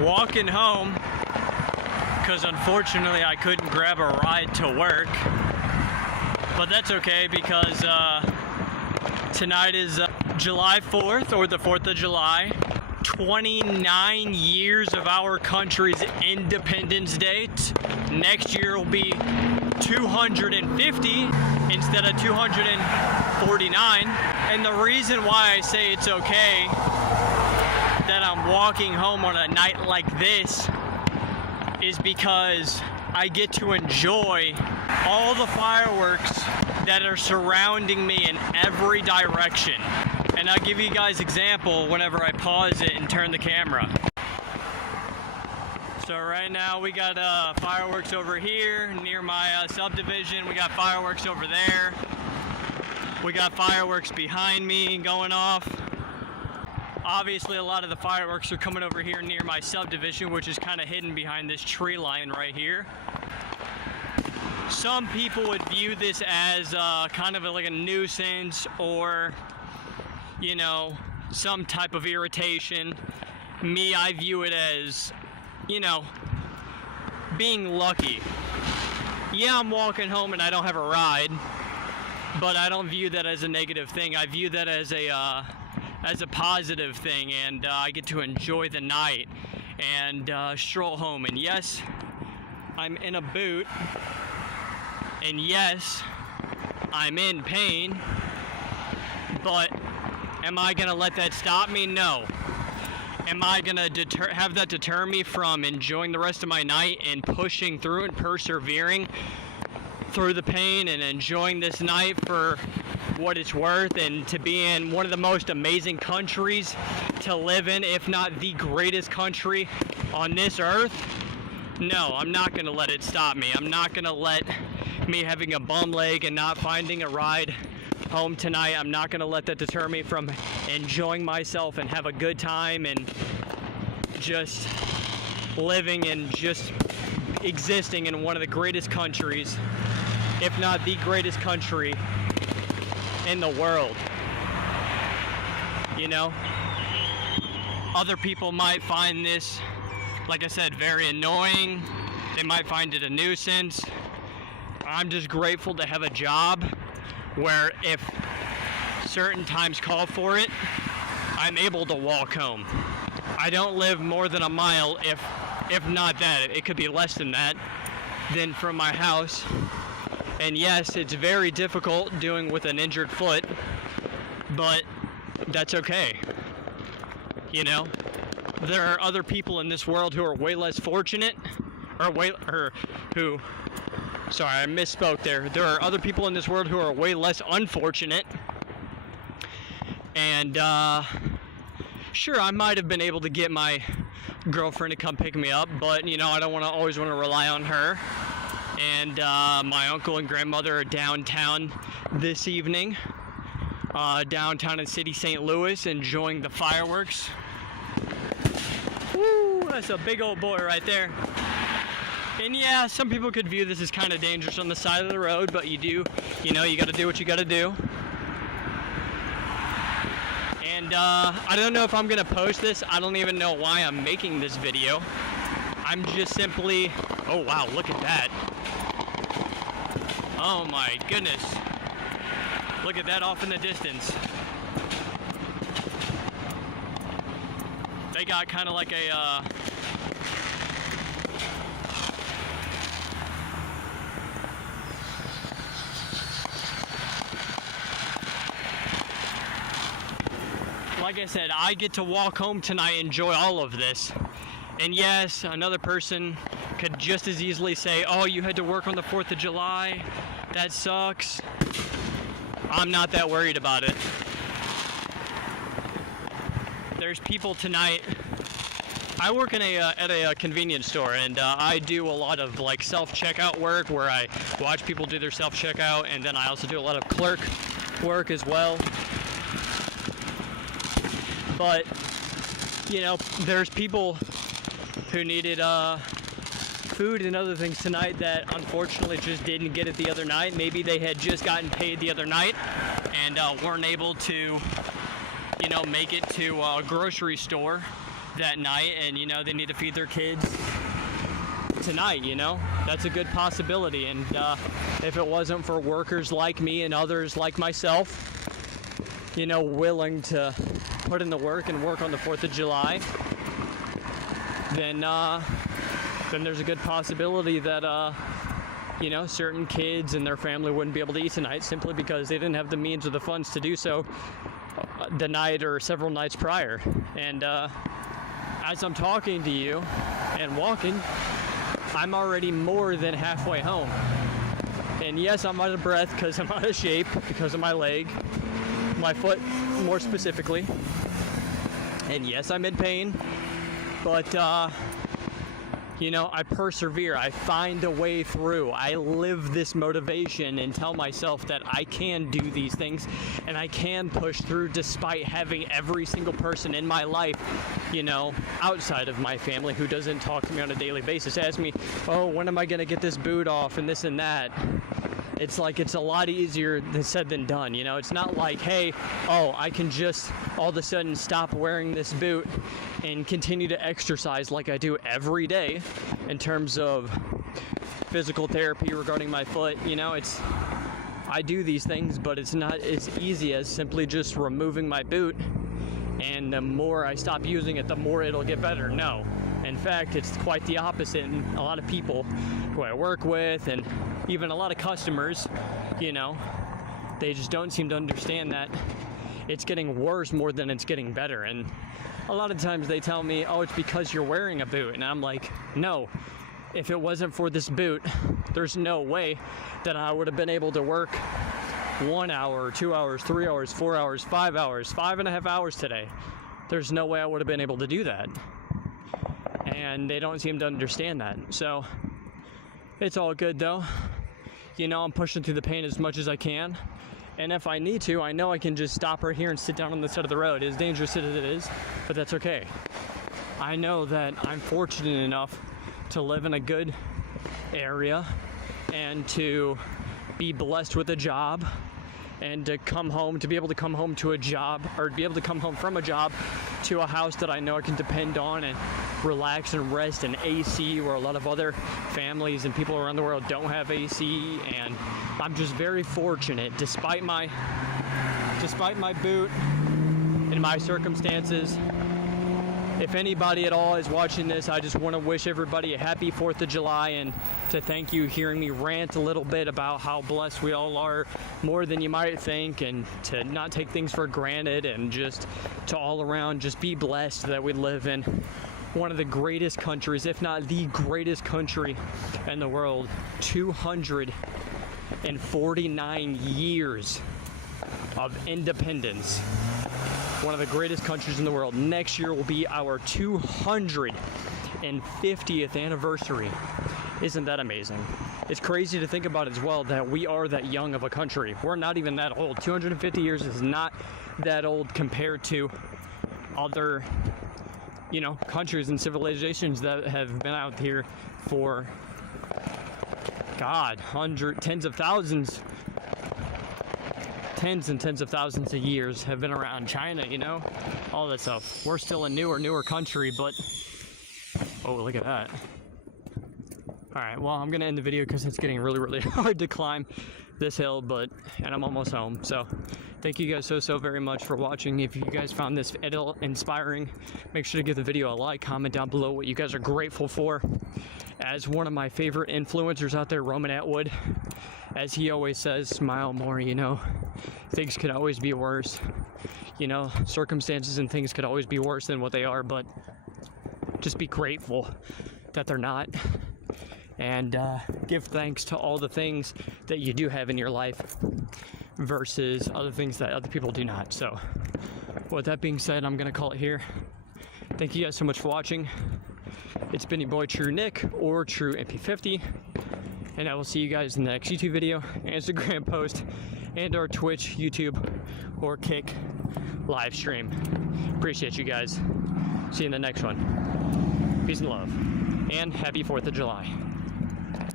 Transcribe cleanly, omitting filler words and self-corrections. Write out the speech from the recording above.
I'm walking home because unfortunately I couldn't grab a ride to work. But that's okay because tonight is July 4th, or the 4th of July. 29 years of our country's Independence Date. Next year will be 250 instead of 249. And the reason why I say it's okay that I'm walking home on a night like this is because I get to enjoy all the fireworks that are surrounding me in every direction. And I'll give you guys an example whenever I pause it and turn the camera. So right now we got fireworks over here near my subdivision. We got fireworks over there. We got fireworks behind me going off. Obviously a lot of the fireworks are coming over here near my subdivision, which is kind of hidden behind this tree line right here. Some people would view this as kind of like a nuisance, or you know, some type of irritation. Me, I view it as, you know, being lucky. Yeah, I'm walking home and I don't have a ride, but I don't view that as a negative thing. I view that as a positive thing, and I get to enjoy the night and stroll home. And yes, I'm in a boot, and yes, I'm in pain, but am I gonna let that stop me? No. Am I gonna have that deter me from enjoying the rest of my night and pushing through and persevering through the pain and enjoying this night for what it's worth, and to be in one of the most amazing countries to live in, if not the greatest country on this earth? No, I'm not gonna let it stop me. I'm not gonna let me having a bum leg and not finding a ride home tonight, I'm not gonna let that deter me from enjoying myself and have a good time and just living and just existing in one of the greatest countries, if not the greatest country in the world. You know, other people might find this, like I said, very annoying. They might find it a nuisance. I'm just grateful to have a job where if certain times call for it, I'm able to walk home. I don't live more than a mile, if not that. It could be less than that, than from my house. And yes, it's very difficult doing with an injured foot, but that's okay. You know, there are other people in this world who are way less fortunate, sorry, I misspoke there. There are other people in this world who are way less unfortunate. And sure, I might have been able to get my girlfriend to come pick me up, but you know, I don't always want to rely on her. And my uncle and grandmother are downtown this evening, downtown in city St. Louis, enjoying the fireworks. Woo, that's a big old boy right there. And yeah, some people could view this as kind of dangerous on the side of the road, but you know, you gotta do what you gotta do. And I don't know if I'm gonna post this. I don't even know why I'm making this video. I'm just simply, oh wow, look at that. Oh my goodness. Look at that off in the distance. They got kind of like a, like I said, I get to walk home tonight and enjoy all of this. And yes, another person could just as easily say, oh, you had to work on the 4th of July. That sucks. I'm not that worried about it. There's people tonight. I work in at a convenience store, and I do a lot of like self-checkout work where I watch people do their self-checkout, and then I also do a lot of clerk work as well. But, you know, there's people who needed food and other things tonight that unfortunately just didn't get it the other night. Maybe they had just gotten paid the other night and weren't able to, you know, make it to a grocery store that night, and you know, they need to feed their kids tonight, you know. That's a good possibility. And if it wasn't for workers like me and others like myself, you know, willing to put in the work and work on the 4th of July, then there's a good possibility that you know, certain kids and their family wouldn't be able to eat tonight simply because they didn't have the means or the funds to do so the night or several nights prior. And as I'm talking to you and walking, I'm already more than halfway home. And yes, I'm out of breath because I'm out of shape because of my leg, my foot more specifically. And yes, I'm in pain, but you know, I persevere. I find a way through. I live this motivation and tell myself that I can do these things and I can push through despite having every single person in my life, you know, outside of my family who doesn't talk to me on a daily basis, ask me, oh, when am I going to get this boot off and this and that. It's like, it's a lot easier said than done, you know. It's not like, hey, oh, I can just all of a sudden stop wearing this boot and continue to exercise like I do every day in terms of physical therapy regarding my foot. You know, I do these things, but it's not as easy as simply just removing my boot, and the more I stop using it, the more it'll get better. No. In fact, it's quite the opposite. And a lot of people who I work with and even a lot of customers, you know, they just don't seem to understand that it's getting worse more than it's getting better. And a lot of times they tell me, oh, it's because you're wearing a boot. And I'm like, no, if it wasn't for this boot, there's no way that I would have been able to work 1 hour, 2 hours, 3 hours, 4 hours, 5 hours, 5.5 hours today. There's no way I would have been able to do that. And they don't seem to understand that. So it's all good though. You know, I'm pushing through the pain as much as I can. And if I need to, I know I can just stop right here and sit down on the side of the road. As dangerous as it is, but that's okay. I know that I'm fortunate enough to live in a good area and to be blessed with a job and to come home, to be able to come home to a job, or be able to come home from a job to a house that I know I can depend on and relax and rest, and AC, where a lot of other families and people around the world don't have AC. And I'm just very fortunate, despite my boot and my circumstances. If anybody at all is watching this, I just want to wish everybody a happy 4th of July, and to thank you hearing me rant a little bit about how blessed we all are, more than you might think, and to not take things for granted, and just to all around just be blessed that we live in one of the greatest countries, if not the greatest country in the world. 249 years of independence. One of the greatest countries in the world. Next year will be our 250th anniversary. Isn't that amazing? It's crazy to think about as well that we are that young of a country. We're not even that old. 250 years is not that old compared to other, you know, countries and civilizations that have been out here for, God, tens and tens of thousands of years have been around. China, you know, all that stuff. We're still a newer country, but oh, look at that. All right, well, I'm gonna end the video because it's getting really hard to climb this hill, and I'm almost home. So thank you guys so very much for watching. If you guys found this video inspiring, make sure to give the video a like, comment down below what you guys are grateful for. As one of my favorite influencers out there, Roman Atwood, as he always says, smile more, you know. Things could always be worse. You know, circumstances and things could always be worse than what they are, but just be grateful that they're not. And give thanks to all the things that you do have in your life versus other things that other people do not. So with that being said, I'm gonna call it here. Thank you guys so much for watching. It's been your boy True Nick, or True MP50, and I will see you guys in the next YouTube video, Instagram post, and our Twitch, YouTube, or Kick live stream. Appreciate you guys. See you in the next one. Peace and love, and happy 4th of July.